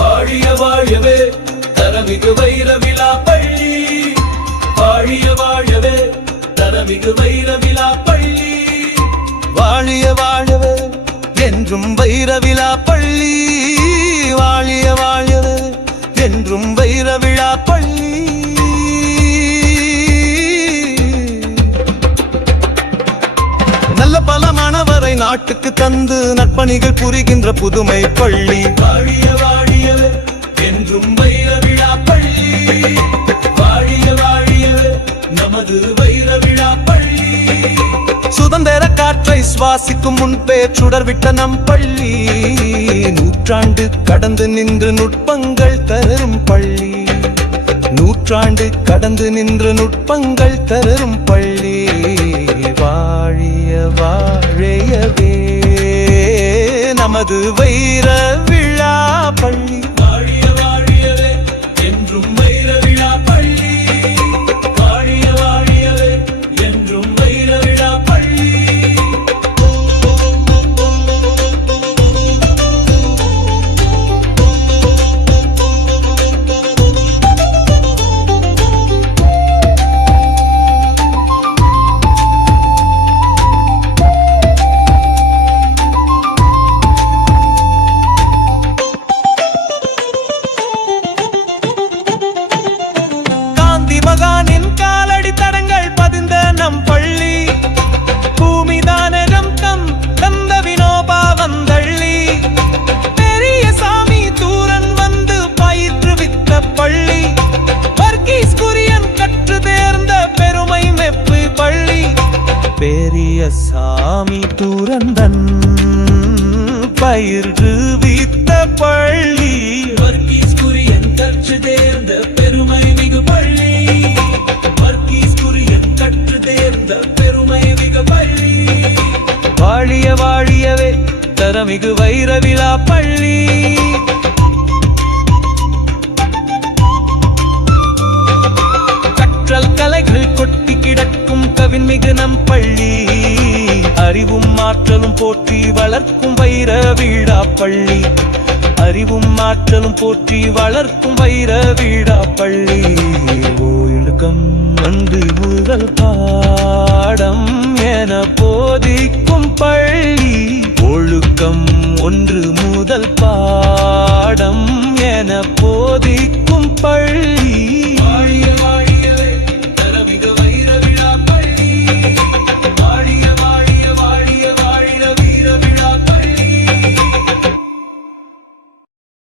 வாழிய வாழவே தரமிகு வைர விழா பள்ளி வாழிய வாழவே தரமிகு வைர விழா பள்ளி வாழிய வாழவே என்றும் வைர விழா பள்ளி வாழிய வாழவே என்றும் வைர விழா பள்ளி நல்ல பல மாணவரை நாட்டுக்கு தந்து நற்பணிகள் புரிகின்ற புதுமை பள்ளி வாழிய வாழியவே என்றும் வைர விழா பள்ளி வாழிய வாழியவே நமது வைர விழா பள்ளி சுதந்திர காற்றை சுவாசிக்கும் முன்பே சுடர்விட்ட நம் பள்ளி நூற்றாண்டு கடந்து நின்று நுட்பங்கள் தரும் பள்ளி நூற்றாண்டு கடந்து நின்று நுட்பங்கள் தரும் பள்ளி வாழிய வாழையவே நமது வைர விழா பள்ளி வாழிய வாழியவே என்றும் வைர விழா பள்ளி வாழிய வாழியவே என்றும் வைர விழா பள்ளி மகானின் காலடி தடங்கள் பதிந்த நம் பள்ளி பூமிதானம் தந்த வினோபா வந்தள்ளி பெரிய சாமி தூரன் வந்து பயிற்றுவித்த பள்ளி வர்கீஸ் குரியன் கற்று தேர்ந்த பெருமை மெப்பு பள்ளி பெரிய சாமி தூரந்தன் பயிற்றுவித்த பள்ளி வர்கீஸ் குரியன் கற்று தேர்ந்த பெருமை மிகு பள்ளி வர்கீஸ் குரியன் கற்று தேர்ந்த பெருமை மிகு பள்ளி வாழிய வாழியவே தரமிகு வைர விழா பள்ளி கற்றல் கலைகள் கொட்டி கிடக்கும் கவின்மிகு நம் பள்ளி அறிவும் ஆற்றலும் போற்றி வளர்க்கும் வைர விழா பள்ளி அறிவும் ஆற்றலும் போற்றி வளர்க்கும் வைர விழா பள்ளி ஒழுக்கம் வந்து முதல் பாடம் என போதிக்கும் பள்ளி ஒழுக்கம் ஒன்று முதல் பாடம் என போதிக்கும்